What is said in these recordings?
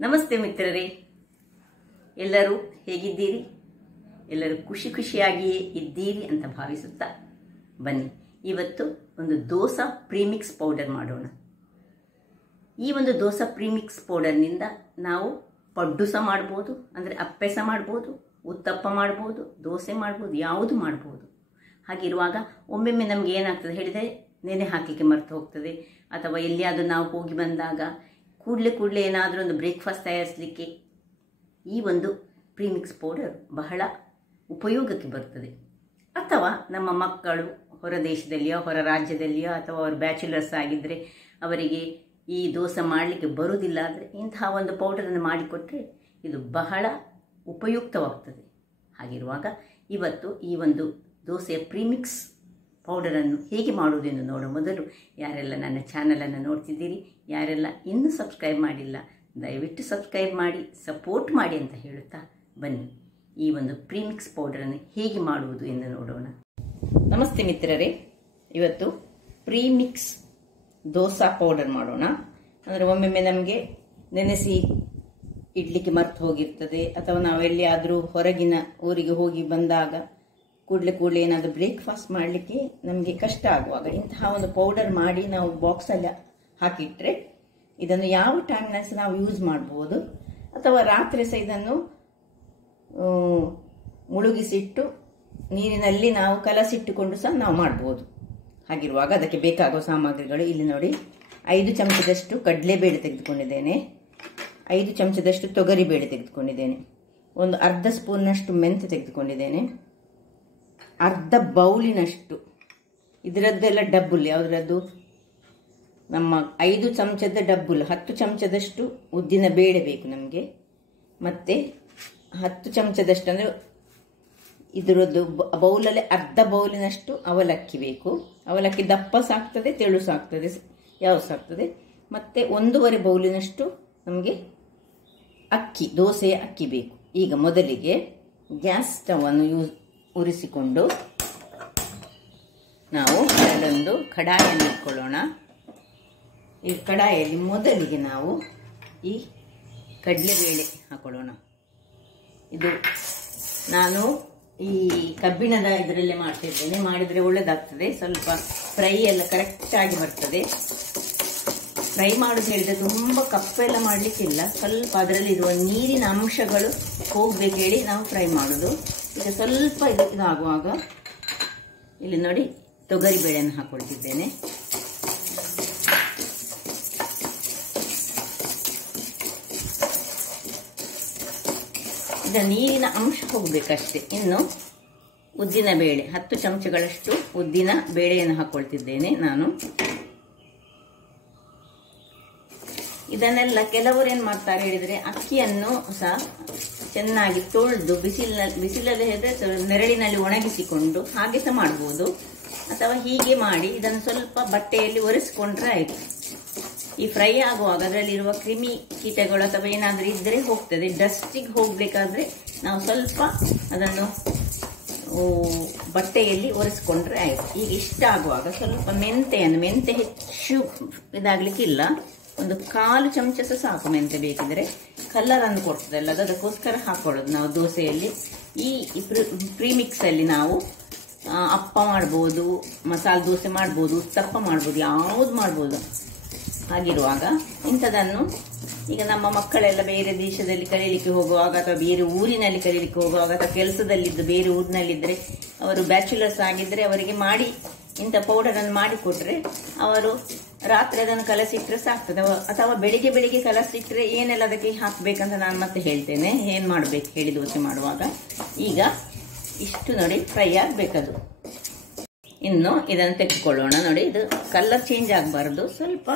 ನಮಸ್ತೆ ಮಿತ್ರರೇ, ಎಲ್ಲರೂ ಹೇಗಿದ್ದೀರಿ? ಎಲ್ಲರೂ ಖುಷಿಯಾಗಿಯೇ ಇದ್ದೀರಿ ಅಂತ ಭಾವಿಸುತ್ತಾ ಬನ್ನಿ ಇವತ್ತು ಒಂದು ದೋಸಾ ಪ್ರೀಮಿಕ್ಸ್ ಪೌಡರ್ ಮಾಡೋಣ. ಈ ಒಂದು ದೋಸಾ ಪ್ರೀಮಿಕ್ಸ್ ಪೌಡರ್ನಿಂದ ನಾವು ಪಡ್ಡು ಸಹ ಮಾಡ್ಬೋದು, ಅಂದರೆ ಅಪ್ಪೆ ಸಹ ಮಾಡ್ಬೋದು, ಉತ್ತಪ್ಪ ಮಾಡ್ಬೋದು, ದೋಸೆ ಮಾಡ್ಬೋದು, ಯಾವುದು ಮಾಡ್ಬೋದು. ಹಾಗಿರುವಾಗ ಒಮ್ಮೊಮ್ಮೆ ನಮ್ಗೆ ಏನಾಗ್ತದೆ ಹೇಳಿದರೆ ನೆನೆ ಹಾಕಲಿಕ್ಕೆ ಮರೆತು ಹೋಗ್ತದೆ, ಅಥವಾ ಎಲ್ಲಿಯಾದರೂ ನಾವು ಹೋಗಿ ಬಂದಾಗ ಕೂಡಲೇ ಏನಾದರೂ ಒಂದು ಬ್ರೇಕ್ಫಾಸ್ಟ್ ತಯಾರಿಸಲಿಕ್ಕೆ ಈ ಒಂದು ಪ್ರೀಮಿಕ್ಸ್ ಪೌಡರ್ ಬಹಳ ಉಪಯೋಗಕ್ಕೆ ಬರ್ತದೆ. ಅಥವಾ ನಮ್ಮ ಮಕ್ಕಳು ಹೊರ ದೇಶದಲ್ಲಿಯೋ ಹೊರ ರಾಜ್ಯದಲ್ಲಿಯೋ ಅಥವಾ ಅವರು ಬ್ಯಾಚುಲರ್ಸ್ ಆಗಿದ್ದರೆ ಅವರಿಗೆ ಈ ದೋಸೆ ಮಾಡಲಿಕ್ಕೆ ಬರುವುದಿಲ್ಲ ಆದರೆ ಇಂತಹ ಒಂದು ಪೌಡರನ್ನು ಮಾಡಿಕೊಟ್ರೆ ಇದು ಬಹಳ ಉಪಯುಕ್ತವಾಗ್ತದೆ. ಹಾಗಿರುವಾಗ ಇವತ್ತು ಈ ಒಂದು ದೋಸೆಯ ಪ್ರೀಮಿಕ್ಸ್ ಪೌಡರನ್ನು ಹೇಗೆ ಮಾಡುವುದೆಂದು ನೋಡೋ ಮೊದಲು ಯಾರೆಲ್ಲ ನನ್ನ ಚಾನಲನ್ನು ನೋಡ್ತಿದ್ದೀರಿ, ಯಾರೆಲ್ಲ ಇನ್ನೂ ಸಬ್ಸ್ಕ್ರೈಬ್ ಮಾಡಿಲ್ಲ ದಯವಿಟ್ಟು ಸಬ್ಸ್ಕ್ರೈಬ್ ಮಾಡಿ ಸಪೋರ್ಟ್ ಮಾಡಿ ಅಂತ ಹೇಳುತ್ತಾ ಬನ್ನಿ ಈ ಒಂದು ಪ್ರೀಮಿಕ್ಸ್ ಪೌಡರನ್ನು ಹೇಗೆ ಮಾಡುವುದು ಎಂದು ನೋಡೋಣ. ನಮಸ್ತೆ ಮಿತ್ರರೇ, ಇವತ್ತು ಪ್ರೀಮಿಕ್ಸ್ ದೋಸಾ ಪೌಡರ್ ಮಾಡೋಣ. ಅಂದರೆ ಒಮ್ಮೊಮ್ಮೆ ನಮಗೆ ನೆನೆಸಿ ಇಡ್ಲಿಕ್ಕೆ ಮರ್ತು ಹೋಗಿರ್ತದೆ, ಅಥವಾ ನಾವು ಎಲ್ಲಿಯಾದರೂ ಹೊರಗಿನ ಊರಿಗೆ ಹೋಗಿ ಬಂದಾಗ ಕೂಡಲೇ ಏನಾದರೂ ಬ್ರೇಕ್ಫಾಸ್ಟ್ ಮಾಡಲಿಕ್ಕೆ ನಮಗೆ ಕಷ್ಟ ಆಗುವಾಗ ಇಂತಹ ಒಂದು ಪೌಡರ್ ಮಾಡಿ ನಾವು ಬಾಕ್ಸಲ್ಲಿ ಹಾಕಿಟ್ರೆ ಇದನ್ನು ಯಾವ ಟೈಮ್ನಲ್ಲಿ ಸಹ ನಾವು ಯೂಸ್ ಮಾಡ್ಬೋದು, ಅಥವಾ ರಾತ್ರಿ ಸಹ ಇದನ್ನು ಮುಳುಗಿಸಿಟ್ಟು ನೀರಿನಲ್ಲಿ ನಾವು ಕಲಸಿಟ್ಟುಕೊಂಡು ಸಹ ನಾವು ಮಾಡ್ಬೋದು. ಹಾಗಿರುವಾಗ ಅದಕ್ಕೆ ಬೇಕಾಗುವ ಸಾಮಗ್ರಿಗಳು ಇಲ್ಲಿ ನೋಡಿ. 5 ಚಮಚದಷ್ಟು ಕಡಲೆಬೇಳೆ ತೆಗೆದುಕೊಂಡಿದ್ದೇನೆ, 5 ಚಮಚದಷ್ಟು ತೊಗರಿಬೇಳೆ ತೆಗೆದುಕೊಂಡಿದ್ದೇನೆ, ಒಂದು ಅರ್ಧ ಸ್ಪೂನ್ನಷ್ಟು ಮೆಂತ್ಯ ತೆಗೆದುಕೊಂಡಿದ್ದೇನೆ, ಅರ್ಧ ಬೌಲಿನಷ್ಟು ಇದರದ್ದೆಲ್ಲ ಡಬ್ಬುಲ್ ಯಾವುದರದ್ದು ನಮ್ಮ 5 ಚಮಚದ ಡಬ್ಬುಲ್ 10 ಚಮಚದಷ್ಟು ಉದ್ದಿನ ಬೇಳೆ ಬೇಕು ನಮಗೆ, ಮತ್ತು 10 ಚಮಚದಷ್ಟು ಅಂದರೆ ಇದರದ್ದು ಬೌಲಲ್ಲಿ ಅರ್ಧ ಬೌಲಿನಷ್ಟು ಅವಲಕ್ಕಿ ಬೇಕು. ಅವಲಕ್ಕಿ ದಪ್ಪ ಸಾಕ್ತದೆ, ತೆಳು ಸಾಕ್ತದೆ, ಯಾವುದು ಸಾಕ್ತದೆ. ಮತ್ತು 1.5 ಬೌಲಿನಷ್ಟು ನಮಗೆ ಅಕ್ಕಿ, ದೋಸೆಯ ಅಕ್ಕಿ ಬೇಕು. ಈಗ ಮೊದಲಿಗೆ ಗ್ಯಾಸ್ ಸ್ಟವನ್ನು ಉರಿಸಿಕೊಂಡು ನಾವು ಅದೊಂದು ಕಡಾಯಿಯನ್ನು ಇಟ್ಕೊಳ್ಳೋಣ. ಈ ಕಡಾಯಿಯಲ್ಲಿ ಮೊದಲಿಗೆ ನಾವು ಈ ಕಡಲೆಬೇಳೆ ಹಾಕೊಳ್ಳೋಣ. ಇದು ನಾನು ಈ ಕಬ್ಬಿಣದ ಇದರಲ್ಲೇ ಮಾಡ್ತಿದ್ದೇನೆ, ಮಾಡಿದರೆ ಒಳ್ಳೆದಾಗ್ತದೆ. ಸ್ವಲ್ಪ ಫ್ರೈ ಎಲ್ಲ ಕರೆಕ್ಟಾಗಿ ಬರ್ತದೆ. ಫ್ರೈ ಮಾಡೋದು ಹೇಳಿದರೆ ತುಂಬ ಕಪ್ಪೆಲ್ಲ ಮಾಡಲಿಕ್ಕಿಲ್ಲ, ಸ್ವಲ್ಪ ಅದರಲ್ಲಿ ಇರುವ ನೀರಿನ ಅಂಶಗಳು ಹೋಗ್ಬೇಕು ಹೇಳಿ ನಾವು ಫ್ರೈ ಮಾಡೋದು. ಈಗ ಸ್ವಲ್ಪ ಇದಾಗುವಾಗ ಇಲ್ಲಿ ನೋಡಿ ತೊಗರಿ ಬೇಳೆಯನ್ನು ಹಾಕೊಳ್ತಿದ್ದೇನೆ. ಈಗ ನೀರಿನ ಅಂಶ ಹೋಗ್ಬೇಕಷ್ಟೇ. ಇನ್ನು ಉದ್ದಿನ ಬೇಳೆ 10 ಚಮಚಗಳಷ್ಟು ಉದ್ದಿನ ಬೇಳೆಯನ್ನು ಹಾಕೊಳ್ತಿದ್ದೇನೆ ನಾನು. ಇದನ್ನೆಲ್ಲ ಕೆಲವರು ಏನು ಮಾಡ್ತಾರೆ ಹೇಳಿದರೆ ಅಕ್ಕಿಯನ್ನು ಸಹ ಚೆನ್ನಾಗಿ ತೊಳೆದು ಬಿಸಿಲಲ್ಲಿ ಹೇಳಿದ್ರೆ ನೆರಳಿನಲ್ಲಿ ಒಣಗಿಸಿಕೊಂಡು ಹಾಗೆ ಸಹ ಮಾಡ್ಬೋದು, ಅಥವಾ ಹೀಗೆ ಮಾಡಿ ಇದನ್ನು ಸ್ವಲ್ಪ ಬಟ್ಟೆಯಲ್ಲಿ ಒರೆಸಿಕೊಂಡ್ರೆ ಆಯಿತು. ಈ ಫ್ರೈ ಆಗುವಾಗ ಅದರಲ್ಲಿರುವ ಕ್ರಿಮಿ ಕೀಟಗಳು ಅಥವಾ ಏನಾದರೂ ಇದ್ದರೆ ಹೋಗ್ತದೆ. ಡಸ್ಟಿಗೆ ಹೋಗಬೇಕಾದ್ರೆ ನಾವು ಸ್ವಲ್ಪ ಅದನ್ನು ಬಟ್ಟೆಯಲ್ಲಿ ಒರೆಸಿಕೊಂಡ್ರೆ ಆಯಿತು. ಈಗ ಇಷ್ಟ ಆಗುವಾಗ ಸ್ವಲ್ಪ ಮೆಂತೆ ಹೆಚ್ಚು ಇದಾಗಲಿಕ್ಕಿಲ್ಲ, ಒಂದು 1/4 ಚಮಚ ಸಹ ಸಾಕು. ಮೆಂತೆ ಬೇಕಿದ್ರೆ ಕಲರನ್ನು ಕೊಡ್ತದಲ್ಲ, ಅದಕ್ಕೋಸ್ಕರ ಹಾಕೊಳ್ಳೋದು ನಾವು ದೋಸೆಯಲ್ಲಿ. ಈ ಪ್ರೀಮಿಕ್ಸಲ್ಲಿ ನಾವು ಅಪ್ಪ ಮಾಡ್ಬೋದು, ಮಸಾಲೆ ದೋಸೆ ಮಾಡ್ಬೋದು, ಉತ್ತಪ್ಪ ಮಾಡ್ಬೋದು, ಯಾವುದು ಮಾಡ್ಬೋದು. ಹಾಗಿರುವಾಗ ಇಂಥದನ್ನು ಈಗ ನಮ್ಮ ಮಕ್ಕಳೆಲ್ಲ ಬೇರೆ ದೇಶದಲ್ಲಿ ಕಲೀಲಿಕ್ಕೆ ಹೋಗುವಾಗ ಅಥವಾ ಬೇರೆ ಊರಿನಲ್ಲಿ ಕಲೀಲಿಕ್ಕೆ ಹೋಗುವಾಗ ಅಥವಾ ಕೆಲಸದಲ್ಲಿದ್ದು ಬೇರೆ ಊರಿನಲ್ಲಿದ್ದರೆ ಅವರು ಬ್ಯಾಚುಲರ್ಸ್ ಆಗಿದ್ದರೆ ಅವರಿಗೆ ಮಾಡಿ ಇಂಥ ಪೌಡರನ್ನು ಮಾಡಿಕೊಟ್ರೆ ಅವರು ರಾತ್ರಿ ಅದನ್ನು ಕಲಸಿಟ್ರೆ ಸಾಕ್ತದೆ. ಅಥವಾ ಬೆಳಿಗ್ಗೆ ಕಲಸಿಟ್ರೆ ಏನೆಲ್ಲ ಅದಕ್ಕೆ ಹಾಕಬೇಕಂತ ನಾನು ಮತ್ತೆ ಹೇಳ್ತೇನೆ, ಏನು ಮಾಡಬೇಕು ಹೇಳಿ ದೋಸೆ ಮಾಡುವಾಗ. ಈಗ ಇಷ್ಟು ನೋಡಿ ಫ್ರೈ ಆಗಬೇಕದು. ಇನ್ನು ಇದನ್ನು ತೆಗೆದುಕೊಳ್ಳೋಣ. ನೋಡಿ, ಇದು ಕಲರ್ ಚೇಂಜ್ ಆಗಬಾರ್ದು, ಸ್ವಲ್ಪ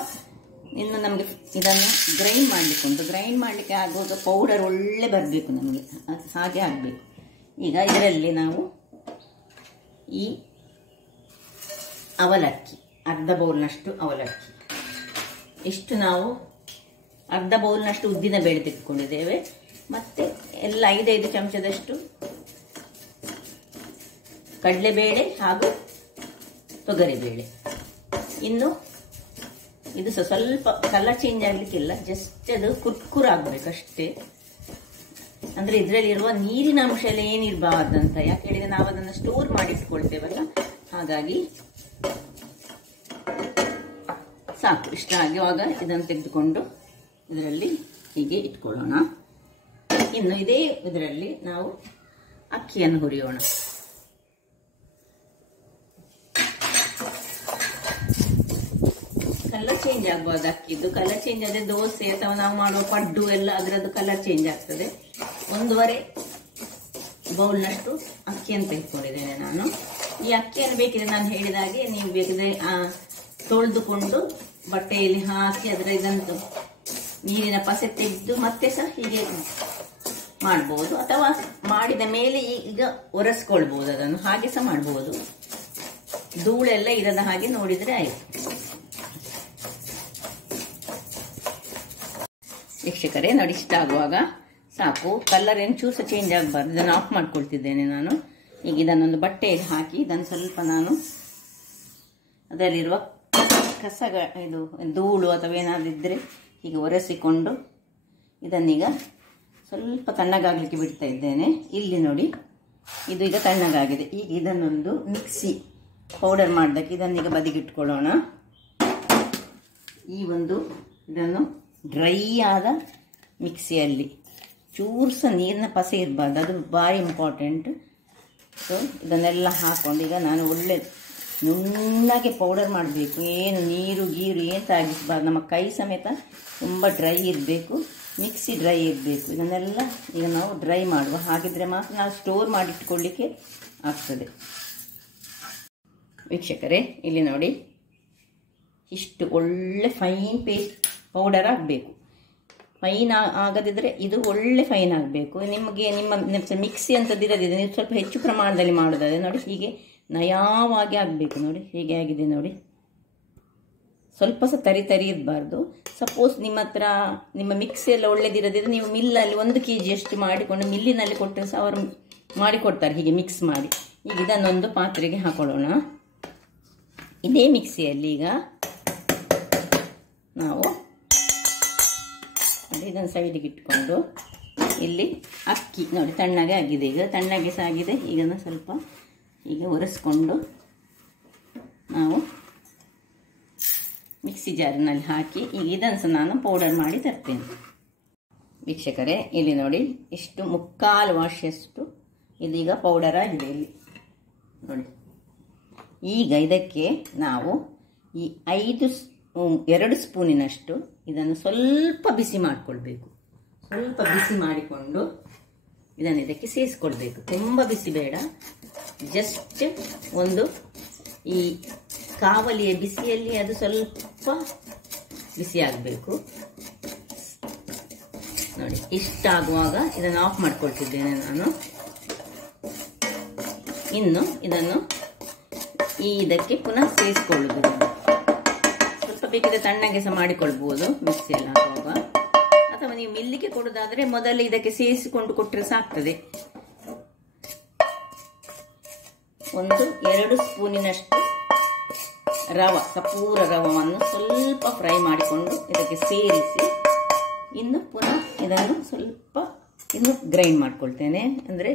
ಇನ್ನು ನಮಗೆ ಇದನ್ನು ಗ್ರೈಂಡ್ ಮಾಡಲಿಕ್ಕೆ ಆಗುವಾಗ ಪೌಡರ್ ಒಳ್ಳೆ ಬರಬೇಕು ನಮಗೆ, ಹಾಗೆ ಆಗಬೇಕು. ಈಗ ಇದರಲ್ಲಿ ನಾವು ಈ ಅವಲಕ್ಕಿ ಅರ್ಧ ಬೌಲ್ನಷ್ಟು ಅವಲಕ್ಕಿ, ಇಷ್ಟು ನಾವು ಅರ್ಧ ಬೌಲ್ನಷ್ಟು ಉದ್ದಿನ ಬೇಳೆ ತೆಗೆದುಕೊಂಡಿದ್ದೇವೆ, ಮತ್ತು ಎಲ್ಲ 5 ಚಮಚದಷ್ಟು ಕಡಲೆಬೇಳೆ ಹಾಗೂ ತೊಗರಿಬೇಳೆ, ಇನ್ನು ಇದು ಸ್ವಲ್ಪ ಕಲರ್ ಚೇಂಜ್ ಆಗ್ಲಿಕ್ಕಿಲ್ಲ, ಜಸ್ಟ್ ಅದು ಕುರ್ಕುರ್ ಆಗ್ಬೇಕಷ್ಟೇ. ಅಂದ್ರೆ ಇದರಲ್ಲಿರುವ ನೀರಿನ ಅಂಶ ಎಲ್ಲ ಏನಿರಬಾರ್ದಂತ, ಯಾಕೆ ಹೇಳಿದ್ರೆ ನಾವು ಅದನ್ನು ಸ್ಟೋರ್ ಮಾಡಿ ಇಟ್ಕೊಳ್ತೇವಲ್ಲ, ಹಾಗಾಗಿ ಸಾಕು. ಇಷ್ಟ ಆಗುವಾಗ ಇದನ್ನು ತೆಗೆದುಕೊಂಡು ಇದರಲ್ಲಿ ಹೀಗೆ ಇಟ್ಕೊಳ್ಳೋಣ. ಇನ್ನು ಇದೇ ಇದರಲ್ಲಿ ನಾವು ಅಕ್ಕಿಯನ್ನು ಹುರಿಯೋಣ. ಕಲರ್ ಚೇಂಜ್ ಆಗಬಹುದು ಅಕ್ಕಿದ್ದು. ಕಲರ್ ಚೇಂಜ್ ಆದ್ರೆ ದೋಸೆ ಅಥವಾ ನಾವು ಮಾಡುವ ಪಡ್ಡು ಎಲ್ಲ ಅದರದ್ದು ಕಲರ್ ಚೇಂಜ್ ಆಗ್ತದೆ. 1.5 ಬೌಲ್ನಷ್ಟು ಅಕ್ಕಿಯನ್ನು ತೆಗೆದುಕೊಂಡಿದ್ದೇನೆ ನಾನು. ಈ ಅಕ್ಕಿಯನ್ನು ಬೇಕಿದ್ರೆ ನಾನು ಹೇಳಿದ ಹಾಗೆ ನೀವು ಬೇಕಿದ್ರೆ ತೊಳೆದುಕೊಂಡು ಬಟ್ಟೆಯಲ್ಲಿ ಹಾಕಿ ಅದರ ಇದಂತ ನೀರಿನ ಪಸೆ ತೆಗೆದು ಮತ್ತೆ ಸಹ ಹೀಗೆ ಮಾಡಬಹುದು, ಅಥವಾ ಮಾಡಿದ ಮೇಲೆ ಈಗ ಒರೆಸ್ಕೊಳ್ಬಹುದು, ಅದನ್ನು ಹಾಗೆ ಸಹ ಮಾಡಬಹುದು. ಧೂಳೆಲ್ಲ ಇರದ ಹಾಗೆ ನೋಡಿದ್ರೆ ಆಯ್ತು. ವೀಕ್ಷಕರೇ ನೋಡಿ, ಇಷ್ಟ ಆಗುವಾಗ ಸಾಕು. ಕಲರ್ ಏನು ಚೂಸ ಚೇಂಜ್ ಆಗಬಾರ್ದು. ಇದನ್ನು ಆಫ್ ಮಾಡ್ಕೊಳ್ತಿದ್ದೇನೆ ನಾನು. ಈಗ ಇದನ್ನೊಂದು ಬಟ್ಟೆಯಲ್ಲಿ ಹಾಕಿ ಇದನ್ನು ಸ್ವಲ್ಪ ನಾನು ಅದರಲ್ಲಿರುವ ಇದು ಧೂಳು ಅಥವಾ ಏನಾದರೂ ಇದ್ದರೆ ಹೀಗೆ ಒರೆಸಿಕೊಂಡು ಇದನ್ನೀಗ ಸ್ವಲ್ಪ ತಣ್ಣಗಾಗಲಿಕ್ಕೆ ಬಿಡ್ತಾ ಇದ್ದೇನೆ. ಇಲ್ಲಿ ನೋಡಿ, ಇದು ಈಗ ತಣ್ಣಗಾಗಿದೆ. ಈಗ ಇದನ್ನೊಂದು ಮಿಕ್ಸಿ ಪೌಡರ್ ಮಾಡೋದಕ್ಕೆ ಇದನ್ನೀಗ ಬದಿಗಿಟ್ಕೊಳ್ಳೋಣ. ಈ ಒಂದು ಇದನ್ನು ಡ್ರೈ ಆದ ಮಿಕ್ಸಿಯಲ್ಲಿ ಚೂರು ಸಹ ನೀರಿನ ಪಸೆ ಇರಬಾರ್ದು, ಅದು ಭಾರಿ ಇಂಪಾರ್ಟೆಂಟ್. ಸೊ ಇದನ್ನೆಲ್ಲ ಹಾಕ್ಕೊಂಡು ಈಗ ನಾನು ಒಳ್ಳೆ ನುಣ್ಣಗೆ ಪೌಡರ್ ಮಾಡಬೇಕು. ಏನು ನೀರು ಗೀರು ಏನು ತಾಗಿಸಬಾರ್ದು. ನಮ್ಮ ಕೈ ಸಮೇತ ತುಂಬ ಡ್ರೈ ಇರಬೇಕು, ಮಿಕ್ಸಿ ಡ್ರೈ ಇರಬೇಕು. ಇದನ್ನೆಲ್ಲ ಈಗ ನಾವು ಡ್ರೈ ಮಾಡುವ, ಹಾಗಿದ್ರೆ ಮಾತ್ರ ನಾವು ಸ್ಟೋರ್ ಮಾಡಿಟ್ಕೊಳ್ಳಿಕ್ಕೆ ಆಗ್ತದೆ. ವೀಕ್ಷಕರೇ ಇಲ್ಲಿ ನೋಡಿ, ಇಷ್ಟು ಒಳ್ಳೆ ಫೈನ್ ಪೇಸ್ಟ್ ಪೌಡರ್ ಆಗಬೇಕು. ಫೈನ್ ಆಗದಿದ್ದರೆ ಇದು ಒಳ್ಳೆ ಫೈನ್ ಆಗಬೇಕು. ನಿಮಗೆ ನಿಮ್ಮ ಮಿಕ್ಸಿ ಅಂತದಿರೋದಿದೆ, ನೀವು ಸ್ವಲ್ಪ ಹೆಚ್ಚು ಪ್ರಮಾಣದಲ್ಲಿ ಮಾಡೋದಾದ್ರೆ ನೋಡಿ ಹೀಗೆ ನಯವಾಗಿ ಆಗಬೇಕು. ನೋಡಿ ಹೇಗೆ ಆಗಿದೆ ನೋಡಿ, ಸ್ವಲ್ಪ ಸಹ ತರಿ ಇರಬಾರ್ದು. ಸಪೋಸ್ ನಿಮ್ಮ ಹತ್ರ ನಿಮ್ಮ ಮಿಕ್ಸಿ ಎಲ್ಲ ಒಳ್ಳೆದಿರೋದಿದ್ರೆ ನೀವು ಮಿಲ್ಲಲ್ಲಿ 1 kg ಅಷ್ಟು ಮಾಡಿಕೊಂಡು ಮಿಲ್ಲಿನಲ್ಲಿ ಕೊಟ್ಟರೆ ಸಹ ಅವರು ಮಾಡಿಕೊಡ್ತಾರೆ ಹೀಗೆ ಮಿಕ್ಸ್ ಮಾಡಿ. ಈಗ ಇದನ್ನೊಂದು ಪಾತ್ರೆಗೆ ಹಾಕೊಳ್ಳೋಣ. ಇದೇ ಮಿಕ್ಸಿಯಲ್ಲಿ ಈಗ ನಾವು ಇದನ್ನು ಸೈಡಿಗೆ ಇಟ್ಕೊಂಡು ಇಲ್ಲಿ ಅಕ್ಕಿ ನೋಡಿ ತಣ್ಣಗೆ ಆಗಿದೆ. ಈಗ ತಣ್ಣಗೆ ಸಹ ಆಗಿದೆ. ಈಗ ಸ್ವಲ್ಪ ಹೀಗೆ ಒರೆಸ್ಕೊಂಡು ನಾವು ಮಿಕ್ಸಿ ಜಾರಿನಲ್ಲಿ ಹಾಕಿ ಈಗ ಇದನ್ನು ಸಹ ನಾನು ಪೌಡರ್ ಮಾಡಿ ತರ್ತೇನೆ. ವೀಕ್ಷಕರೇ ಇಲ್ಲಿ ನೋಡಿ, ಇಷ್ಟು 3/4 ವಾಶಿಯಷ್ಟು ಇದೀಗ ಪೌಡರ್ ಆಗಿದೆ ಇಲ್ಲಿ ನೋಡಿ. ಈಗ ಇದಕ್ಕೆ ನಾವು ಈ 2 ಸ್ಪೂನಿನಷ್ಟು ಇದನ್ನು ಸ್ವಲ್ಪ ಬಿಸಿ ಮಾಡಿಕೊಳ್ಬೇಕು. ಸ್ವಲ್ಪ ಬಿಸಿ ಮಾಡಿಕೊಂಡು ಇದನ್ನು ಇದಕ್ಕೆ ಸೇರಿಸ್ಕೊಳ್ಬೇಕು. ತುಂಬ ಬಿಸಿ ಬೇಡ, ಜಸ್ಟ್ ಒಂದು ಈ ಕಾವಲಿಯ ಬಿಸಿಯಲ್ಲಿ ಅದು ಸ್ವಲ್ಪ ಬಿಸಿ ಆಗಬೇಕು ನೋಡಿ. ಇಷ್ಟ ಆಗುವಾಗ ಇದನ್ನು ಆಫ್ ಮಾಡ್ಕೊಳ್ತಿದ್ದೇನೆ ನಾನು. ಇನ್ನು ಇದನ್ನು ಇದಕ್ಕೆ ಪುನಃ ಸೇರಿಸ್ಕೊಳ್ಳುವುದು. ಸ್ವಲ್ಪ ಬೇಕಿದ್ರೆ ತಣ್ಣಗೆ ಸಹ ಮಾಡಿಕೊಳ್ಬಹುದು ಮಿಕ್ಸಿಯಲ್ಲಿ ಹಾಕುವಾಗ, ಅಥವಾ ನೀವು ಮಿಲ್ಲಿಗೆ ಕೊಡೋದಾದ್ರೆ ಮೊದಲು ಇದಕ್ಕೆ ಸೇರಿಸಿಕೊಂಡು ಕೊಟ್ಟರೆ ಸಾಕ್ತದೆ. 2 ಸ್ಪೂನಿನಷ್ಟು ಕಪೂರ ರವವನ್ನು ಸ್ವಲ್ಪ ಫ್ರೈ ಮಾಡಿಕೊಂಡು ಇದಕ್ಕೆ ಸೇರಿಸಿ ಇನ್ನು ಪುನಃ ಇದನ್ನು ಸ್ವಲ್ಪ ಇನ್ನು ಗ್ರೈಂಡ್ ಮಾಡ್ಕೊಳ್ತೇನೆ, ಅಂದರೆ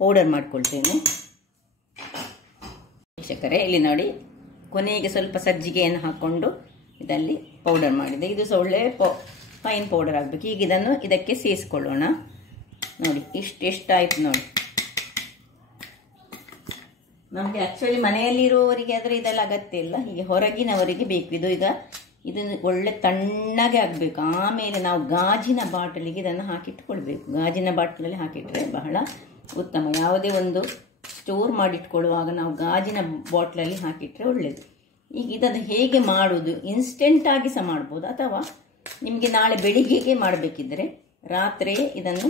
ಪೌಡರ್ ಮಾಡ್ಕೊಳ್ತೇನೆ. ವೀಕ್ಷಕರೇ ಇಲ್ಲಿ ನೋಡಿ, ಕೊನೆಗೆ ಸ್ವಲ್ಪ ಸಜ್ಜಿಗೆಯನ್ನು ಹಾಕ್ಕೊಂಡು ಇದರಲ್ಲಿ ಪೌಡರ್ ಮಾಡಿದೆ. ಇದು ಸಹ ಒಳ್ಳೆ ಫೈನ್ ಪೌಡರ್ ಆಗಬೇಕು. ಈಗ ಇದನ್ನು ಇದಕ್ಕೆ ಸೇರಿಸ್ಕೊಳ್ಳೋಣ. ನೋಡಿ ಎಷ್ಟಾಯಿತು ನೋಡಿ. ನಮಗೆ ಆ್ಯಕ್ಚುಲಿ ಮನೆಯಲ್ಲಿರುವವರಿಗೆ ಆದರೆ ಇದೆಲ್ಲ ಅಗತ್ಯ ಇಲ್ಲ, ಹೀಗೆ ಹೊರಗಿನವರಿಗೆ ಬೇಕು ಇದು. ಈಗ ಇದನ್ನು ಒಳ್ಳೆ ತಣ್ಣಗೆ ಆಗಬೇಕು. ಆಮೇಲೆ ನಾವು ಗಾಜಿನ ಬಾಟಲಿಗೆ ಇದನ್ನು ಹಾಕಿಟ್ಕೊಳ್ಬೇಕು. ಗಾಜಿನ ಬಾಟಲಲ್ಲಿ ಹಾಕಿಟ್ರೆ ಬಹಳ ಉತ್ತಮ. ಯಾವುದೇ ಒಂದು ಸ್ಟೋರ್ ಮಾಡಿಟ್ಕೊಳ್ಳುವಾಗ ನಾವು ಗಾಜಿನ ಬಾಟ್ಲಲ್ಲಿ ಹಾಕಿಟ್ರೆ ಒಳ್ಳೆಯದು. ಈಗ ಇದನ್ನು ಹೇಗೆ ಮಾಡುವುದು, ಇನ್ಸ್ಟೆಂಟಾಗಿ ಸಹ ಮಾಡ್ಬೋದು, ಅಥವಾ ನಿಮಗೆ ನಾಳೆ ಬೆಳಿಗ್ಗೆಗೆ ಮಾಡಬೇಕಿದ್ರೆ ರಾತ್ರಿ ಇದನ್ನು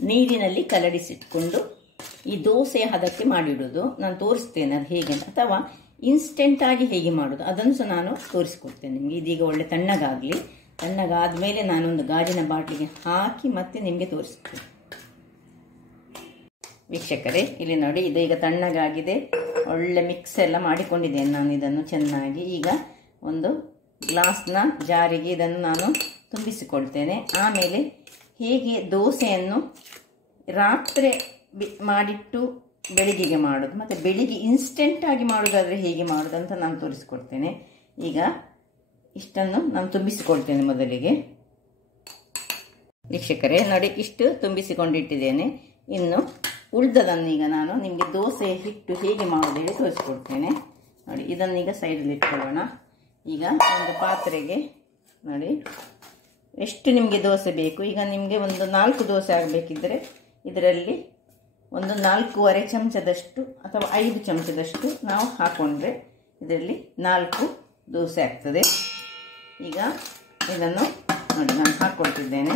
ನೀರಿನಲ್ಲಿ ಕಲಡಿಸಿಟ್ಕೊಂಡು ಈ ದೋಸೆ ಹದಕ್ಕೆ ಮಾಡಿಡೋದು ನಾನು ತೋರಿಸ್ತೇನೆ ಅದು ಹೇಗೆ, ಅಥವಾ ಇನ್ಸ್ಟೆಂಟಾಗಿ ಹೇಗೆ ಮಾಡೋದು ಅದನ್ನು ಸಹ ನಾನು ತೋರಿಸ್ಕೊಡ್ತೇನೆ ನಿಮಗೆ. ಇದೀಗ ಒಳ್ಳೆ ತಣ್ಣಗಾಗಲಿ, ತಣ್ಣಗಾದ ಮೇಲೆ ನಾನೊಂದು ಗಾಜಿನ ಬಾಟ್ಲಿಗೆ ಹಾಕಿ ಮತ್ತೆ ನಿಮಗೆ ತೋರಿಸ್ತೇನೆ. ವೀಕ್ಷಕರೇ ಇಲ್ಲಿ ನೋಡಿ, ಇದು ಈಗ ತಣ್ಣಗಾಗಿದೆ. ಒಳ್ಳೆ ಮಿಕ್ಸ್ ಎಲ್ಲ ಮಾಡಿಕೊಂಡಿದ್ದೇನೆ ನಾನು ಇದನ್ನು ಚೆನ್ನಾಗಿ. ಈಗ ಒಂದು ಗ್ಲಾಸ್ನ ಜಾರಿಗೆ ಇದನ್ನು ನಾನು ತುಂಬಿಸಿಕೊಳ್ತೇನೆ. ಆಮೇಲೆ ಹೇಗೆ ದೋಸೆಯನ್ನು ರಾತ್ರಿ ಮಾಡಿಟ್ಟು ಬೆಳಿಗ್ಗೆಗೆ ಮಾಡೋದು ಮತ್ತು ಬೆಳಿಗ್ಗೆ ಇನ್ಸ್ಟೆಂಟಾಗಿ ಮಾಡೋದಾದರೆ ಹೇಗೆ ಮಾಡೋದು ಅಂತ ನಾನು ತೋರಿಸ್ಕೊಡ್ತೇನೆ. ಈಗ ಇಷ್ಟನ್ನು ನಾನು ತುಂಬಿಸಿಕೊಳ್ತೇನೆ. ಮೊದಲಿಗೆ ವೀಕ್ಷಕರೇ ನೋಡಿ, ಇಷ್ಟು ತುಂಬಿಸಿಕೊಂಡಿಟ್ಟಿದ್ದೇನೆ. ಇನ್ನು ಉಳಿದದನ್ನು ಈಗ ನಾನು ನಿಮಗೆ ದೋಸೆ ಹಿಟ್ಟು ಹೇಗೆ ಮಾಡೋದು ಹೇಳಿ ತೋರಿಸ್ಕೊಡ್ತೇನೆ. ನೋಡಿ, ಇದನ್ನೀಗ ಸೈಡಲ್ಲಿ ಇಟ್ಕೊಳ್ಳೋಣ. ಈಗ ಒಂದು ಪಾತ್ರೆಗೆ ನೋಡಿ ಎಷ್ಟು ನಿಮಗೆ ದೋಸೆ ಬೇಕು. ಈಗ ನಿಮಗೆ ಒಂದು 4 ದೋಸೆ ಆಗಬೇಕಿದ್ರೆ ಇದರಲ್ಲಿ ಒಂದು 4.5 ಚಮಚದಷ್ಟು ಅಥವಾ 5 ಚಮಚದಷ್ಟು ನಾವು ಹಾಕೊಂಡ್ರೆ ಇದರಲ್ಲಿ 4 ದೋಸೆ ಆಗ್ತದೆ. ಈಗ ಇದನ್ನು ನೋಡಿ ನಾನು ಹಾಕ್ಕೊಳ್ತಿದ್ದೇನೆ.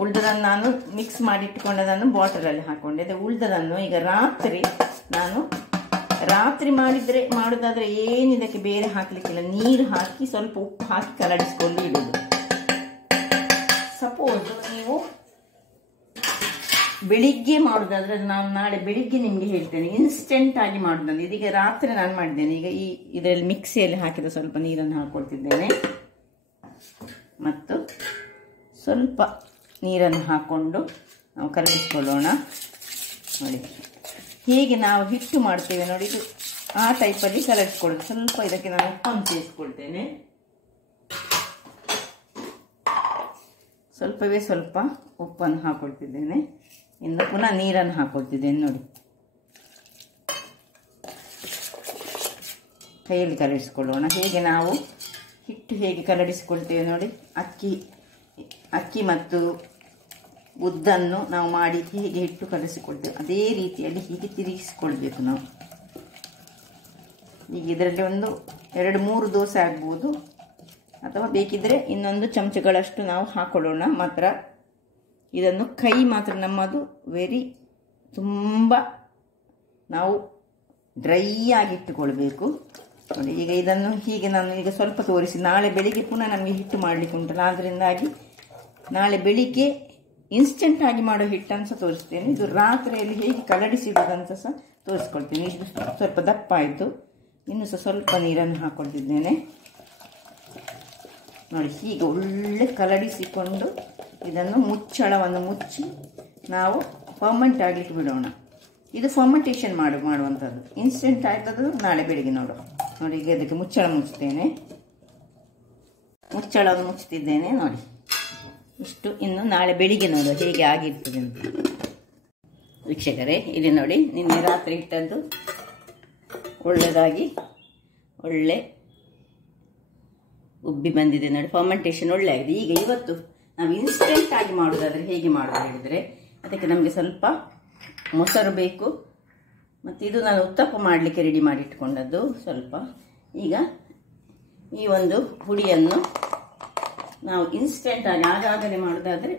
ಉಳಿದದನ್ನು ನಾನು ಮಿಕ್ಸ್ ಮಾಡಿ ಇಟ್ಕೊಂಡದನ್ನು ಬಾಟಲಲ್ಲಿ ಹಾಕ್ಕೊಂಡಿದ್ದೆ. ಉಳಿದದನ್ನು ಈಗ ರಾತ್ರಿ ಮಾಡೋದಾದರೆ ಏನಿದಕ್ಕೆ ಬೇರೆ ಹಾಕಲಿಕ್ಕಿಲ್ಲ, ನೀರು ಹಾಕಿ ಸ್ವಲ್ಪ ಉಪ್ಪು ಹಾಕಿ ಕಲಡಿಸ್ಕೊಂಡು ಇಡೋದು. ಸಪೋಸ್ ನೀವು ಬೆಳಿಗ್ಗೆ ಮಾಡೋದಾದ್ರೆ ನಾನು ನಾಳೆ ಬೆಳಿಗ್ಗೆ ನಿಮಗೆ ಹೇಳ್ತೇನೆ. ಇನ್ಸ್ಟೆಂಟ್ ಆಗಿ ಮಾಡೋದಾದ್ರೆ ಇದೀಗ ರಾತ್ರಿ ನಾನು ಮಾಡಿದ್ದೇನೆ. ಈಗ ಇದರಲ್ಲಿ ಮಿಕ್ಸಿಯಲ್ಲಿ ಹಾಕಿದ ಸ್ವಲ್ಪ ನೀರನ್ನು ಹಾಕ್ಕೊಳ್ತಿದ್ದೇನೆ ಮತ್ತು ಸ್ವಲ್ಪ ನೀರನ್ನು ಹಾಕ್ಕೊಂಡು ನಾವು ಕಲಗಿಸ್ಕೊಳ್ಳೋಣ. ನೋಡಿ ಹೇಗೆ ನಾವು ಹಿಟ್ಟು ಮಾಡ್ತೇವೆ ನೋಡಿ, ಇದು ಆ ಟೈಪಲ್ಲಿ ಕಲಗಿಸ್ಕೊಳ್ಳೋದು. ಸ್ವಲ್ಪ ಇದಕ್ಕೆ ನಾನು ಉಪ್ಪನ್ನು ಸೇರಿಸ್ಕೊಳ್ತೇನೆ. ಸ್ವಲ್ಪವೇ ಸ್ವಲ್ಪ ಉಪ್ಪನ್ನು ಹಾಕ್ಕೊಳ್ತಿದ್ದೇನೆ. ಇನ್ನು ಪುನಃ ನೀರನ್ನು ಹಾಕ್ಕೊಳ್ತಿದ್ದೇನೆ. ನೋಡಿ ಕೈಯಲ್ಲಿ ಕಲಗಿಸ್ಕೊಳ್ಳೋಣ. ಹೇಗೆ ನಾವು ಹಿಟ್ಟು ಹೇಗೆ ಕಲಗಿಸ್ಕೊಳ್ತೇವೆ ನೋಡಿ, ಅಕ್ಕಿ ಮತ್ತು ಉದ್ದನ್ನು ನಾವು ಮಾಡಿ ಹೇಗೆ ಹಿಟ್ಟು ಕಲಸಿಕೊಳ್ತೇವೆ ಅದೇ ರೀತಿಯಲ್ಲಿ ಹೀಗೆ ತಿರುಗಿಸಿಕೊಳ್ಬೇಕು ನಾವು. ಈಗ ಇದರಲ್ಲಿ ಒಂದು 2-3 ದೋಸೆ ಆಗ್ಬೋದು, ಅಥವಾ ಬೇಕಿದ್ರೆ ಇನ್ನೊಂದು ಚಮಚಗಳಷ್ಟು ನಾವು ಹಾಕೊಳ್ಳೋಣ. ಮಾತ್ರ ಇದನ್ನು ಕೈ ಮಾತ್ರ ನಮ್ಮದು ತುಂಬ ನಾವು ಡ್ರೈ ಆಗಿ ಇಟ್ಟುಕೊಳ್ಬೇಕು. ನೋಡಿ ಈಗ ಇದನ್ನು ಹೀಗೆ ನಾನು ಈಗ ಸ್ವಲ್ಪ ತೋರಿಸಿ, ನಾಳೆ ಬೆಳಿಗ್ಗೆ ಪುನಃ ನಮಗೆ ಹಿಟ್ಟು ಮಾಡಲಿಕ್ಕೆ ಉಂಟಲ್ಲ, ಅದರಿಂದಾಗಿ ನಾಳೆ ಬೆಳಿಗ್ಗೆ ಇನ್ಸ್ಟೆಂಟ್ ಆಗಿ ಮಾಡೋ ಹಿಟ್ಟನ್ನು ಸಹ ತೋರಿಸ್ತೇನೆ. ಇದು ರಾತ್ರಿಯಲ್ಲಿ ಹೇಗೆ ಕಲಡಿಸಿಡೋದಂತ ಸಹ ತೋರಿಸ್ಕೊಳ್ತೀನಿ. ಇದು ಸ್ವಲ್ಪ ದಪ್ಪ ಆಯಿತು. ಇನ್ನೂ ಸಹ ಸ್ವಲ್ಪ ನೀರನ್ನು ಹಾಕ್ಕೊಳ್ತಿದ್ದೇನೆ. ನೋಡಿ ಹೀಗೆ ಒಳ್ಳೆ ಕಲಡಿಸಿಕೊಂಡು ಇದನ್ನು ಮುಚ್ಚಳವನ್ನು ಮುಚ್ಚಿ ನಾವು ಫರ್ಮೆಂಟ್ ಆಗಲಿಕ್ಕೆ ಬಿಡೋಣ. ಇದು ಫರ್ಮೆಂಟೇಷನ್ ಮಾಡುವಂಥದ್ದು. ಇನ್ಸ್ಟೆಂಟ್ ಆಯ್ತದ್ದು ನಾಳೆ ಬೆಳಿಗ್ಗೆ ನೋಡುವ. ನೋಡಿ ಈಗ ಇದಕ್ಕೆ ಮುಚ್ಚಳ ಮುಚ್ತೇನೆ. ಮುಚ್ಚಳವನ್ನು ಮುಚ್ತಿದ್ದೇನೆ. ನೋಡಿ ಇಷ್ಟು. ಇನ್ನು ನಾಳೆ ಬೆಳಿಗ್ಗೆ ನೋಡುವ ಹೇಗೆ ಆಗಿರ್ತದೆ ಅಂತ. ವೀಕ್ಷಕರೇ ಇಲ್ಲಿ ನೋಡಿ, ನಿನ್ನೆ ರಾತ್ರಿ ಇಟ್ಟದ್ದು ಒಳ್ಳೆದಾಗಿ ಒಳ್ಳೆ ಉಬ್ಬಿ ಬಂದಿದೆ ನೋಡಿ. ಫರ್ಮೆಂಟೇಷನ್ ಒಳ್ಳೆ ಆಗಿದೆ. ಈಗ ಇವತ್ತು ನಾವು ಇನ್ಸ್ಟೆಂಟ್ ಆಗಿ ಮಾಡೋದಾದ್ರೆ ಹೇಗೆ ಮಾಡೋದು ಹೇಳಿದರೆ, ಅದಕ್ಕೆ ನಮಗೆ ಸ್ವಲ್ಪ ಮೊಸರು ಬೇಕು. ಮತ್ತು ಇದು ನಾನು ಉತ್ತಪ್ಪ ಮಾಡಲಿಕ್ಕೆ ರೆಡಿ ಮಾಡಿ ಇಟ್ಕೊಂಡದ್ದು ಸ್ವಲ್ಪ. ಈಗ ಈ ಒಂದು ಹುಡಿಯನ್ನು ನಾವು ಇನ್ಸ್ಟೆಂಟ್ ಆಗಿ ಆಗಾಗಲೇ ಮಾಡೋದಾದರೆ,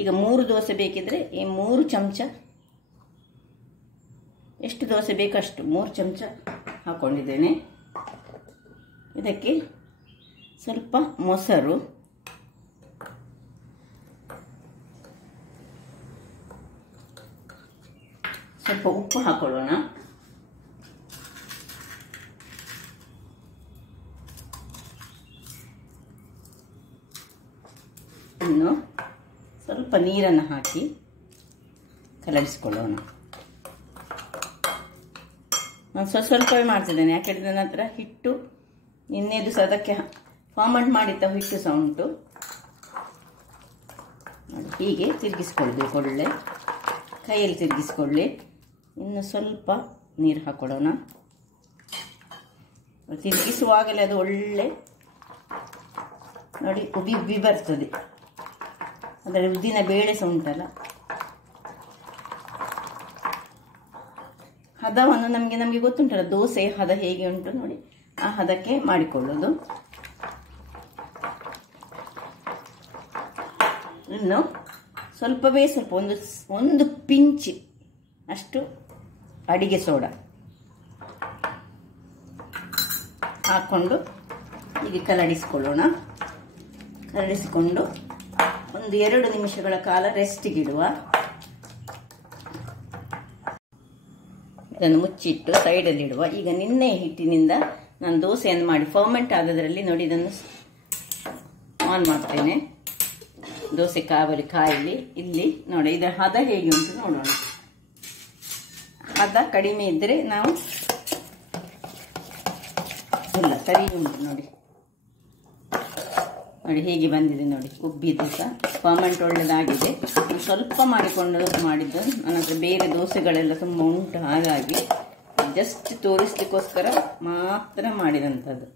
ಈಗ 3 ದೋಸೆ ಬೇಕಿದ್ರೆ ಈ 3 ಚಮಚ, ಎಷ್ಟು ದೋಸೆ ಬೇಕಷ್ಟು 3 ಚಮಚ ಹಾಕ್ಕೊಂಡಿದ್ದೇನೆ. ಇದಕ್ಕೆ ಸ್ವಲ್ಪ ಮೊಸರು, ಸ್ವಲ್ಪ ಉಪ್ಪು ಹಾಕೊಳ್ಳೋಣ. ಇನ್ನು ಸ್ವಲ್ಪ ನೀರನ್ನು ಹಾಕಿ ಕಲಗಿಸ್ಕೊಳ್ಳೋಣ. ನಾನು ಸ್ವಲ್ಪವೇ ಮಾಡ್ತಿದ್ದೇನೆ, ಯಾಕೆಂದರೆ ನನ್ನ ಹತ್ರ ಹಿಟ್ಟು ನಿನ್ನೆದು ಸಹ ಅದಕ್ಕೆ ಫಾರ್ಮೆಂಟ್ ಮಾಡಿದ್ದ ಹಿಟ್ಟು ಸಹ ಉಂಟು. ಹೀಗೆ ತಿರುಗಿಸ್ಕೊಳ್ಬೇಕು, ಒಳ್ಳೆ ಕೈಯಲ್ಲಿ ತಿರುಗಿಸ್ಕೊಳ್ಳಿ. ಇನ್ನು ಸ್ವಲ್ಪ ನೀರು ಹಾಕೊಳ್ಳೋಣ. ತಿರುಗಿಸುವಾಗಲೇ ಅದು ಒಳ್ಳೆ ನೋಡಿ ಉಬ್ಬಿ ಉಬ್ಬಿ ಬರ್ತದೆ. ಅದರಲ್ಲಿ ಉದ್ದಿನ ಬೇಳೆ ಸಹ ಉಂಟಲ್ಲ, ಹದವನ್ನು ನಮಗೆ ಗೊತ್ತುಂಟಲ್ಲ, ದೋಸೆ ಹದ ಹೇಗೆ ಉಂಟು ನೋಡಿ, ಆ ಹದಕ್ಕೆ ಮಾಡಿಕೊಳ್ಳೋದು. ಇನ್ನು ಸ್ವಲ್ಪವೇ ಸ್ವಲ್ಪ ಒಂದು ಪಿಂಚ್ ಅಷ್ಟು ಅಡಿಗೆ ಸೋಡಾ ಹಾಕ್ಕೊಂಡು ಹೀಗೆ ಕಲಡಿಸಿಕೊಳ್ಳೋಣ. ಕಲಡಿಸಿಕೊಂಡು ಒಂದು 2 ನಿಮಿಷಗಳ ಕಾಲ ರೆಸ್ಟಿಗಿಡುವ. ಇದನ್ನು ಮುಚ್ಚಿಟ್ಟು ಸೈಡಲ್ಲಿ ಇಡುವ. ಈಗ ನಿನ್ನೆ ಹಿಟ್ಟಿನಿಂದ ನಾನು ದೋಸೆಯನ್ನು ಮಾಡಿ ಫರ್ಮೆಂಟ್ ಆಗೋದ್ರಲ್ಲಿ ನೋಡಿ ಇದನ್ನು ಆನ್ ಮಾಡ್ತೇನೆ. ದೋಸೆ ಕಾಯಿಲಿ ಇಲ್ಲಿ ನೋಡಿ ಇದರ ಹದ ಹೇಗೆ ಉಂಟು ನೋಡೋಣ. ಹದ ಕಡಿಮೆ ಇದ್ದರೆ ನಾವು ಇಲ್ಲ ಸರಿ ಉಂಟು ನೋಡಿ ಹೇಗೆ ಬಂದಿದೆ ನೋಡಿ. ಉಬ್ಬಿದ್ದು ಸಹ ಫರ್ಮೆಂಟ್ ಒಳ್ಳೆದಾಗಿದೆ. ಸ್ವಲ್ಪ ಮಾಡಿದ್ದು ನನ್ನ ಹತ್ರ ಬೇರೆ ದೋಸೆಗಳೆಲ್ಲ ತುಂಬ ಉಂಟು, ಹಾಗಾಗಿ ಜಸ್ಟ್ ತೋರಿಸ್ಲಿಕ್ಕೋಸ್ಕರ ಮಾತ್ರ ಮಾಡಿದಂಥದ್ದು.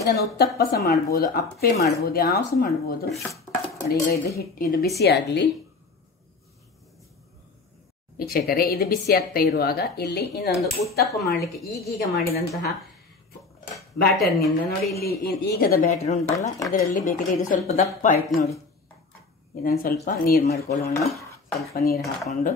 ಇದನ್ನು ಉತ್ತಪ್ಪ ಸಹ ಮಾಡ್ಬೋದು, ಅಪ್ಪೆ ಮಾಡ್ಬೋದು, ಯಾವ ಸಹ ಮಾಡ್ಬೋದು ನೋಡಿ. ಈಗ ಇದು ಬಿಸಿ ಆಗಲಿ ವೀಕ್ಷಕರೇ. ಇದು ಬಿಸಿ ಆಗ್ತಾ ಇರುವಾಗ ಇಲ್ಲಿ ಇನ್ನೊಂದು ಉತ್ತಪ್ಪ ಮಾಡಲಿಕ್ಕೆ ಈಗೀಗ ಮಾಡಿದಂತಹ ಬ್ಯಾಟರ್ನಿಂದ ನೋಡಿ, ಇಲ್ಲಿ ಈಗದ ಬ್ಯಾಟರ್ ಉಂಟಲ್ಲ, ಇದರಲ್ಲಿ ಬೇಕಿದ್ರೆ ಇದು ಸ್ವಲ್ಪ ದಪ್ಪ ಆಯ್ತು ನೋಡಿ. ಇದನ್ನು ಸ್ವಲ್ಪ ನೀರು ಮಾಡ್ಕೊಳ್ಳೋಣ. ಸ್ವಲ್ಪ ನೀರು ಹಾಕೊಂಡು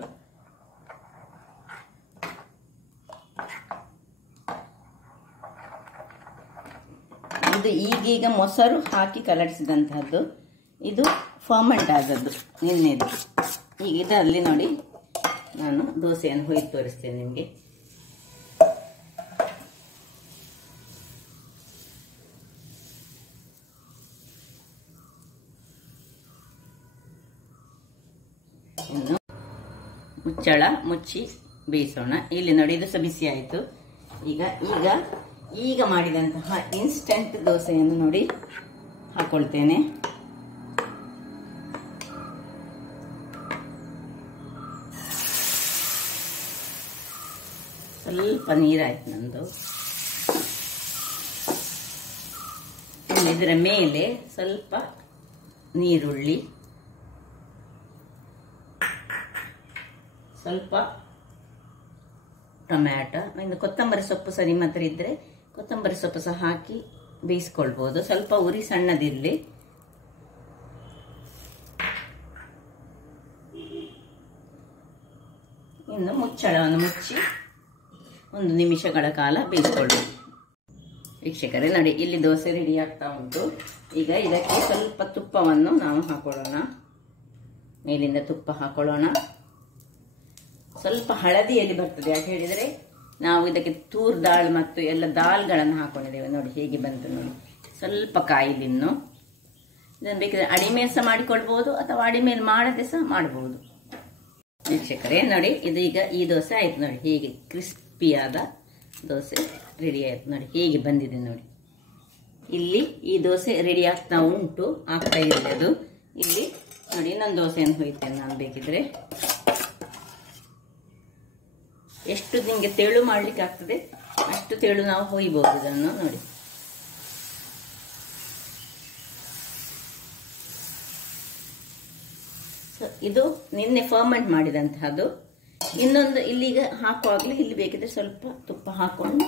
ಇದು ಈಗೀಗ ಮೊಸರು ಹಾಕಿ ಕಲಡಿಸಿದಂತಹದ್ದು. ಇದು ಫರ್ಮೆಂಟ್ ಆದದ್ದು ನಿನ್ನೆದು. ಈಗ ಇದರಲ್ಲಿ ನೋಡಿ ನಾನು ದೋಸೆಯನ್ನು ಹೊಯ್ದು ತೋರಿಸ್ತೇನೆ ನಿಮಗೆ. ಇನ್ನು ಮುಚ್ಚಳ ಮುಚ್ಚಿ ಬೇಯಿಸೋಣ. ಇಲ್ಲಿ ನೋಡಿ ಇದು ಸಹ ಬಿಸಿ ಆಯಿತು. ಈಗ ಮಾಡಿದಂತಹ ಇನ್ಸ್ಟಂಟ್ ದೋಸೆಯನ್ನು ನೋಡಿ ಹಾಕೊಳ್ತೇನೆ. ಸ್ವಲ್ಪ ನೀರಾಯ್ತು ನಂದು. ಇದರ ಮೇಲೆ ಸ್ವಲ್ಪ ನೀರುಳ್ಳಿ, ಸ್ವಲ್ಪ ಟೊಮ್ಯಾಟೊ, ಇನ್ನು ಕೊತ್ತಂಬರಿ ಸೊಪ್ಪು ಸಹ ನಿಮ್ಮ ಹತ್ರ ಇದ್ರೆ ಕೊತ್ತಂಬರಿ ಸೊಪ್ಪು ಸಹ ಹಾಕಿ ಬೇಯಿಸ್ಕೊಳ್ಬಹುದು. ಸ್ವಲ್ಪ ಉರಿ ಸಣ್ಣದಿರಲಿ. ಇನ್ನು ಮುಚ್ಚಳವನ್ನು ಮುಚ್ಚಿ 1 ನಿಮಿಷಗಳ ಕಾಲ ಬೇಯಿಸ್ಕೊಳ್ಬೇಕು. ವೀಕ್ಷಕರೇ ನೋಡಿ ಇಲ್ಲಿ ದೋಸೆ ರೆಡಿ ಆಗ್ತಾ ಉಂಟು. ಈಗ ಇದಕ್ಕೆ ಸ್ವಲ್ಪ ತುಪ್ಪವನ್ನು ನಾವು ಹಾಕೊಳ್ಳೋಣ. ಮೇಲಿಂದ ತುಪ್ಪ ಹಾಕೊಳ್ಳೋಣ. ಸ್ವಲ್ಪ ಹಳದಿಯಲ್ಲಿ ಬರ್ತದೆ, ಯಾಕೆ ಹೇಳಿದರೆ ನಾವು ಇದಕ್ಕೆ ತೂರ್ ದಾಲ್ ಮತ್ತು ಎಲ್ಲ ದಾಲ್ಗಳನ್ನು ಹಾಕೊಂಡಿದ್ದೇವೆ. ನೋಡಿ ಹೇಗೆ ಬಂತು ನೋಡಿ. ಸ್ವಲ್ಪ ಕಾಯಿಲಿನ್ನು ಇದನ್ನು ಬೇಕಿದ್ರೆ ಅಡಿಮೇಲ್ ಸಹ ಮಾಡಿಕೊಳ್ಬಹುದು ಅಥವಾ ಅಡಿಮೇಲ್ ಮಾಡದೆ ಸಹ ಮಾಡಬಹುದು. ವೀಕ್ಷಕರೇ ನೋಡಿ ಇದೀಗ ಈ ದೋಸೆ ಆಯ್ತು ನೋಡಿ. ಹೇಗೆ ಕ್ರಿಸ್ಪಿಯಾದ ದೋಸೆ ರೆಡಿ ಆಯ್ತು ನೋಡಿ. ಹೇಗೆ ಬಂದಿದೆ ನೋಡಿ. ಇಲ್ಲಿ ಈ ದೋಸೆ ರೆಡಿ ಆಗ್ತಾ ಉಂಟು, ಆಗ್ತಾ ಇದೆ ಅದು. ಇಲ್ಲಿ ನೋಡಿ ಇನ್ನೊಂದು ದೋಸೆಯನ್ನು ಹೊಯ್ತೇನೆ ನಾನು. ಬೇಕಿದ್ರೆ ಎಷ್ಟು ನಿಮಗೆ ತೆಳು ಮಾಡ್ಲಿಕ್ಕೆ ಆಗ್ತದೆ ಅಷ್ಟು ತೆಳು ನಾವು ಹೊಯ್ಬಹುದು ಇದನ್ನು ನೋಡಿ. ಇದು ನಿನ್ನೆ ಫರ್ಮೆಂಟ್ ಮಾಡಿದಂತಹದ್ದು. ಇನ್ನೊಂದು ಇಲ್ಲಿಗ ಹಾಕುವಾಗಲೇ ಇಲ್ಲಿ ಬೇಕಿದ್ರೆ ಸ್ವಲ್ಪ ತುಪ್ಪ ಹಾಕೊಂಡು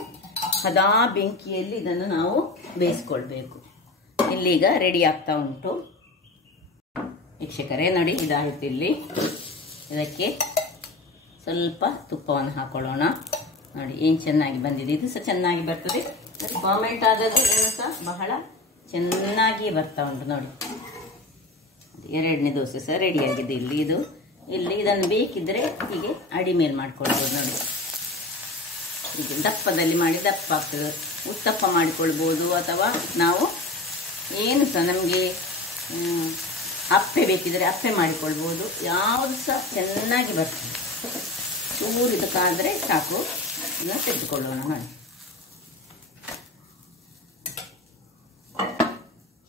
ಹದಾ ಬೆಂಕಿಯಲ್ಲಿ ಇದನ್ನು ನಾವು ಬೇಯಿಸ್ಕೊಳ್ಬೇಕು. ಇಲ್ಲೀಗ ರೆಡಿ ಆಗ್ತಾ ಉಂಟು ವೀಕ್ಷಕರೇ ನೋಡಿ. ಇದಾಯಿತು. ಇಲ್ಲಿ ಇದಕ್ಕೆ ಸ್ವಲ್ಪ ತುಪ್ಪವನ್ನು ಹಾಕೊಳ್ಳೋಣ. ನೋಡಿ ಏನು ಚೆನ್ನಾಗಿ ಬಂದಿದೆ. ಇದು ಸಹ ಚೆನ್ನಾಗಿ ಬರ್ತದೆ. ಫರ್ಮೆಂಟ್ ಆದದ್ದು ಇನ್ನೂ ಸಹ ಬಹಳ ಚೆನ್ನಾಗಿ ಬರ್ತಾ ಉಂಟು ನೋಡಿ. 2ನೇ ದೋಸೆ ಸಹ ರೆಡಿ ಆಗಿದೆ. ಇಲ್ಲಿ ಇದನ್ನು ಬೇಕಿದ್ರೆ ಹೀಗೆ ಅಡಿಮೇಲ್ ಮಾಡ್ಕೊಳ್ಬೋದು ನೋಡಿ. ಹೀಗೆ ದಪ್ಪದಲ್ಲಿ ಮಾಡಿ ದಪ್ಪ ಆಗ್ತದೆ. ಉತ್ತಪ್ಪ ಮಾಡಿಕೊಳ್ಬೋದು ಅಥವಾ ನಾವು ಏನು ಸಹ ನಮಗೆ ಅಪ್ಪೆ ಬೇಕಿದ್ರೆ ಅಪ್ಪೆ ಮಾಡಿಕೊಳ್ಬೋದು. ಯಾವುದು ಸಹ ಚೆನ್ನಾಗಿ ಬರ್ತದೆ. ಚೂರು ಇದಕ್ಕಾದರೆ ಸಾಕು. ಇದನ್ನು ತೆಗೆದುಕೊಳ್ಳೋಣ ನೋಡಿ.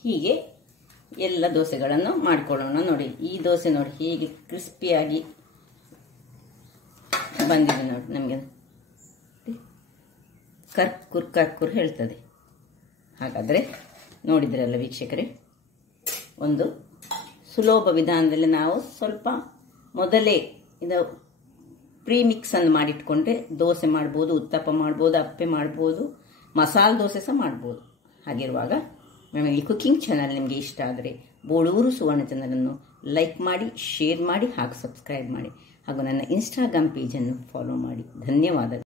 ಹೀಗೆ ಎಲ್ಲ ದೋಸೆಗಳನ್ನು ಮಾಡಿಕೊಳ್ಳೋಣ ನೋಡಿ. ಈ ದೋಸೆ ನೋಡಿ ಹೇಗೆ ಕ್ರಿಸ್ಪಿಯಾಗಿ ಬಂದಿದೆ ನೋಡಿ. ನಮಗೆ ಕರ್ಕುರ್ ಹೇಳ್ತದೆ. ಹಾಗಾದರೆ ನೋಡಿದ್ರಲ್ಲ ವೀಕ್ಷಕರೇ, ಒಂದು ಸುಲಭ ವಿಧಾನದಲ್ಲಿ ನಾವು ಸ್ವಲ್ಪ ಮೊದಲೇ ಇದು ಪ್ರೀಮಿಕ್ಸ್ ಅನ್ನು ಮಾಡಿಟ್ಕೊಂಡ್ರೆ ದೋಸೆ ಮಾಡ್ಬೋದು, ಉತ್ತಪ್ಪ ಮಾಡ್ಬೋದು, ಅಪ್ಪೆ ಮಾಡ್ಬೋದು, ಮಸಾಲೆ ದೋಸೆ ಸಹ ಮಾಡ್ಬೋದು. ಹಾಗಿರುವಾಗ ನಮ್ಮ ಈ ಕುಕಿಂಗ್ ಚಾನಲ್ ನಿಮಗೆ ಇಷ್ಟ ಆದರೆ ಬೋಳೂರು ಸುವರ್ಣ ಚಾನಲನ್ನು ಲೈಕ್ ಮಾಡಿ, ಶೇರ್ ಮಾಡಿ ಹಾಗೂ ಸಬ್ಸ್ಕ್ರೈಬ್ ಮಾಡಿ ಹಾಗೂ ನನ್ನ ಇನ್ಸ್ಟಾಗ್ರಾಮ್ ಪೇಜನ್ನು ಫಾಲೋ ಮಾಡಿ. ಧನ್ಯವಾದಗಳು.